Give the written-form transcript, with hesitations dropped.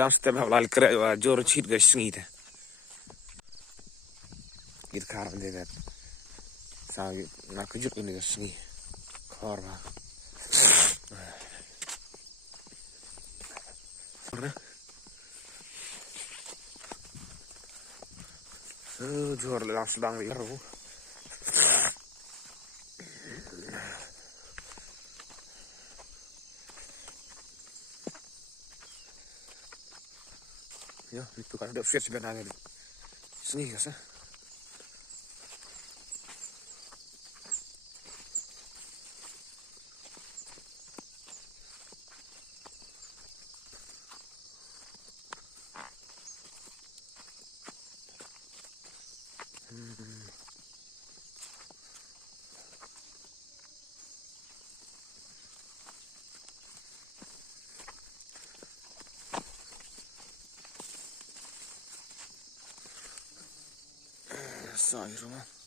Bilang setiap hal kira jor cheat guys sengit. Git karam dedet. Sabi nak kejut ini guys sengit. Korba. Jor langsung dang liar. Ja, itu kan udah fit sebenarnya. Sini guys. Sayur mah.